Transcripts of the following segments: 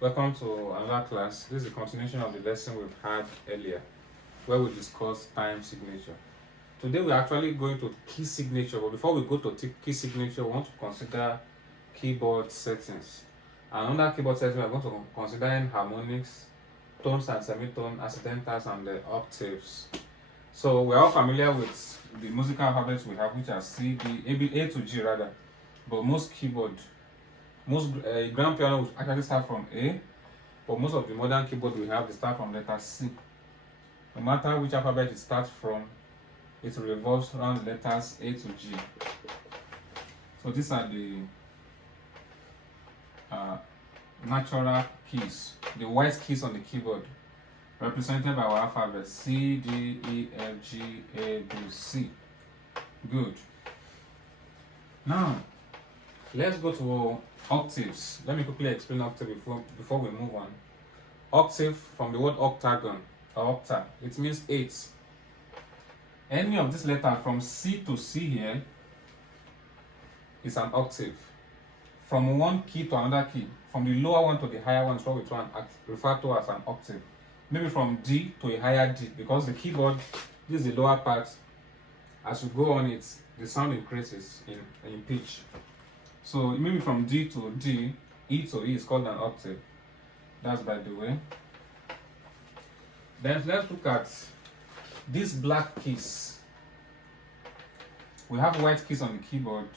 Welcome to another class. This is a continuation of the lesson we've had earlier, where we discussed time signature. Today we're actually going to key signature, but before we go to key signature, we want to consider keyboard settings. And under keyboard settings, we're going to consider enharmonics, tones and semitones, accidentals, and the octaves. So we're all familiar with the musical alphabets we have, which are C, D, A to G rather. But most grand piano will actually start from A, but most of the modern keyboard we have, they start from letter C. No matter which alphabet it starts from, it revolves around the letters A to G. So these are the natural keys, the white keys on the keyboard, represented by our alphabet C, D, E, F, G, A, B, C. Good. Now, let's go to octaves. Let me quickly explain octave before we move on. Octave, from the word octagon or octa, it means 8. Any of this letter from C to C here is an octave. From one key to another key, from the lower one to the higher one is what we refer to as an octave. Maybe from D to a higher D, because the keyboard, this is the lower part. As you go on it, the sound increases in pitch. So maybe from D to D, E to E is called an octave. That's by the way. Then let's look at these black keys. We have white keys on the keyboard,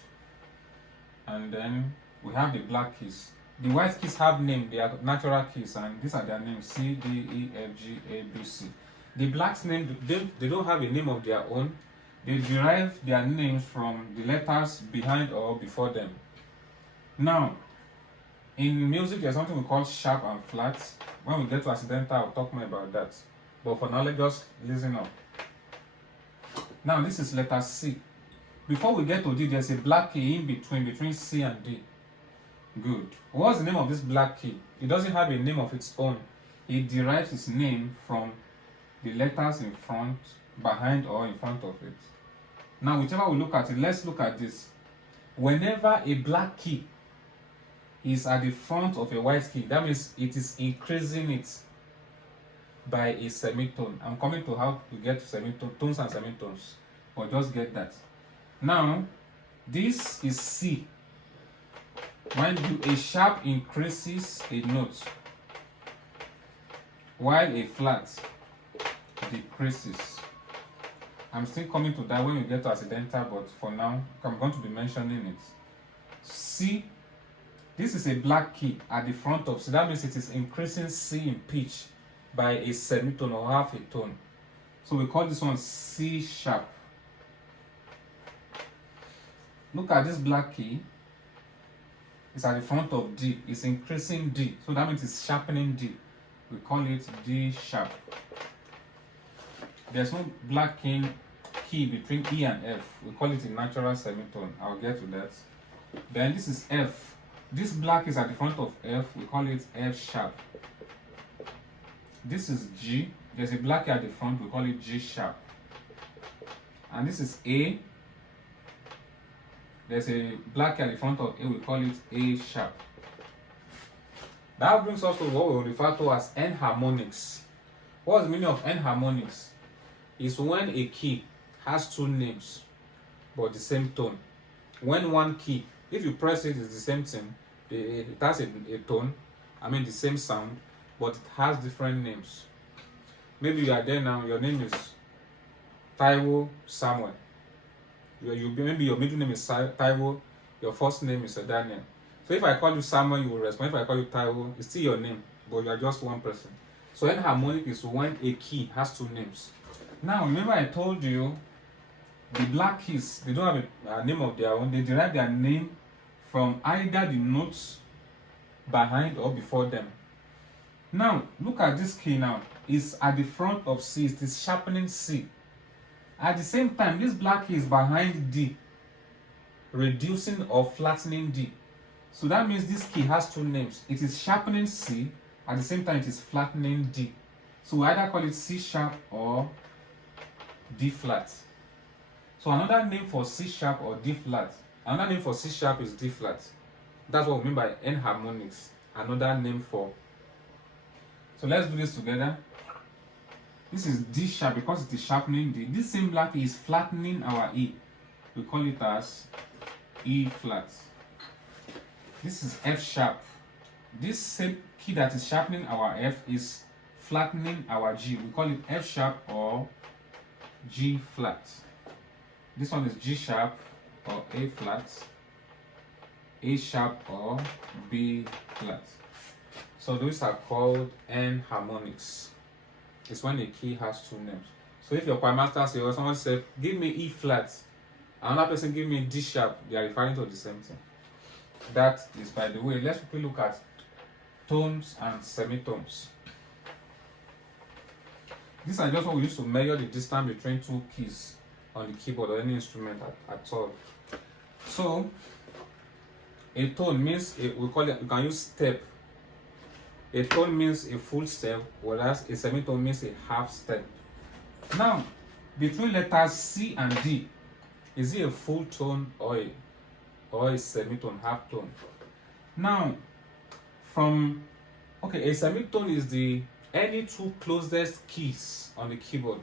and then we have the black keys. The white keys have name, they are natural keys, and these are their names: C, D, E, F, G, A, B, C. The blacks name, they don't have a name of their own. They derive their names from the letters behind or before them. Now, in music, there's something we call sharp and flat. When we get to accidental, I'll talk more about that. But for now, let's just listen up. Now, this is letter C. Before we get to D, there's a black key in between C and D. Good. What's the name of this black key? It doesn't have a name of its own. It derives its name from the letters in front, behind, or in front of it. Now, whichever we look at it, let's look at this. Whenever a black key is at the front of a white key, that means it is increasing it by a semitone. I'm coming to how to get tones and semitones, but just get that. Now, this is C. When a sharp increases a note, while a flat decreases. I'm still coming to that when we get to accidental, but for now, I'm going to be mentioning it. C. This is a black key at the front of C. That means it is increasing C in pitch by a semitone or half a tone. So we call this one C sharp. Look at this black key. It's at the front of D. It's increasing D. So that means it's sharpening D. We call it D sharp. There's no black key between E and F. We call it a natural semitone. I'll get to that. Then this is F. This black is at the front of F. We call it F sharp. This is G. There's a black at the front. We call it G sharp. And this is A. There's a black at the front of A. We call it A sharp. That brings us to what we refer to as enharmonics. What's the meaning of enharmonics? Is when a key has two names but the same tone. When one key, if you press it, it's the same thing. It has a tone, the same sound, but it has different names. Maybe you are there now, your name is Taiwo Samuel. Maybe your middle name is Taiwo, your first name is Daniel. So if I call you Samuel, you will respond. If I call you Taiwo, it's still your name, but you are just one person. So enharmonic is when a key has two names. Now, remember I told you the black keys, they don't have a name of their own. They derive their name from either the notes behind or before them. Now, look at this key now. It's at the front of C. It is sharpening C. At the same time, this black key is behind D, reducing or flattening D. So that means this key has two names. It is sharpening C. At the same time, it is flattening D. So we either call it C sharp or D flat. So another name for C sharp or D flat, another name for C sharp is D flat. That's what we mean by enharmonics. Another name for So let's do this together. This is D sharp because it is sharpening D. This same black key is flattening our E. We call it as E flat. This is F sharp. This same key that is sharpening our F is flattening our G. We call it F sharp or G flat. This one is G sharp or A flat, A sharp or B flat. So those are called enharmonics. It's when a key has two names. So if your choir master says, or someone said, give me E flat, another person give me D sharp, they are referring to the same thing. That is, by the way, let's quickly look at tones and semitones. These are just what we use to measure the distance between two keys on the keyboard or any instrument at all. So a tone means we call it, you can use step. A tone means a full step, whereas a semitone means a half step. Now, between letters C and D, is it a full tone or a semitone, half tone? Now, a semitone is any two closest keys on the keyboard.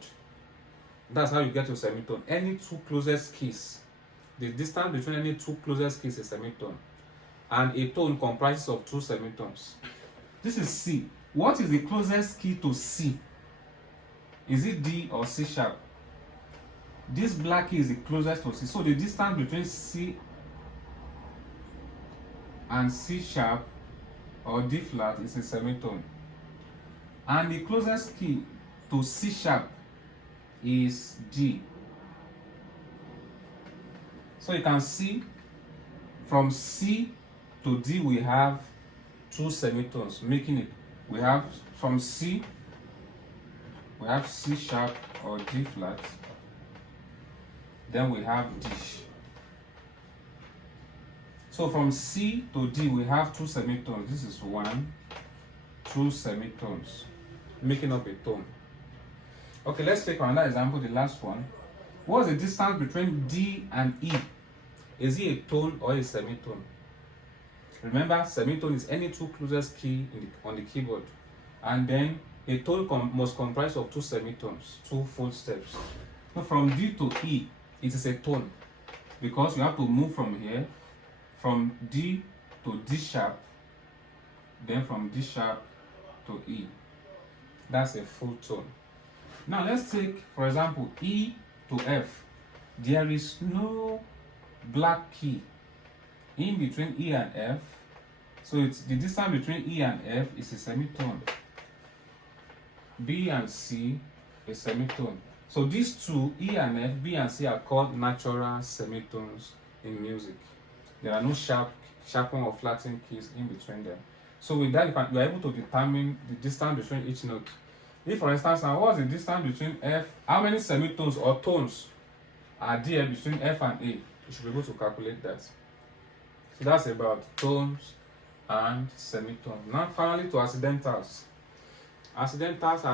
That's how you get to semitone. Any two closest keys. The distance between any two closest keys is a semitone. And a tone comprises of two semitones. This is C. What is the closest key to C? Is it D or C sharp? This black key is the closest to C. So the distance between C and C sharp or D flat is a semitone. And the closest key to C sharp is D. So you can see from C to D we have two semitones, making it, we have from C, we have C sharp or D flat, then we have D. So from C to D we have two semitones. This is one, two semitones, making up a tone. Okay, let's take another example, the last one. What is the distance between D and E? Is it a tone or a semitone? Remember, semitone is any two closest key on the keyboard. And then a tone must comprise of two semitones, two full steps. So from D to E, it is a tone because you have to move from here, from D to D sharp, then from D sharp to E. That's a full tone. Now let's take, for example, E to F. There is no black key in between E and F, so it's the distance between E and F is a semitone. B and C, a semitone. So these two, E and F, B and C, are called natural semitones in music. There are no sharpened or flattened keys in between them. So with that, you are able to determine the distance between each note. If, for instance, now what's the distance between F? How many semitones or tones are there between F and A? You should be able to calculate that. So that's about tones and semitones. Now finally to accidentals. Accidentals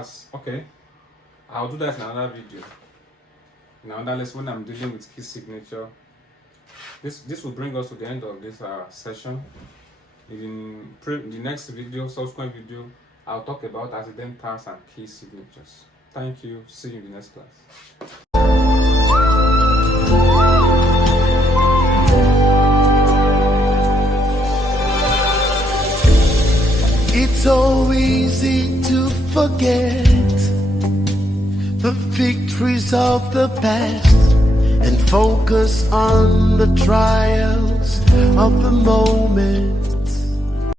I'll do that in another video. In another lesson when I'm dealing with key signature. This will bring us to the end of this session. In the next video, subsequent video, I'll talk about accidentals and key signatures. Thank you. See you in the next class. It's so easy to forget the victories of the past and focus on the trials of the moment.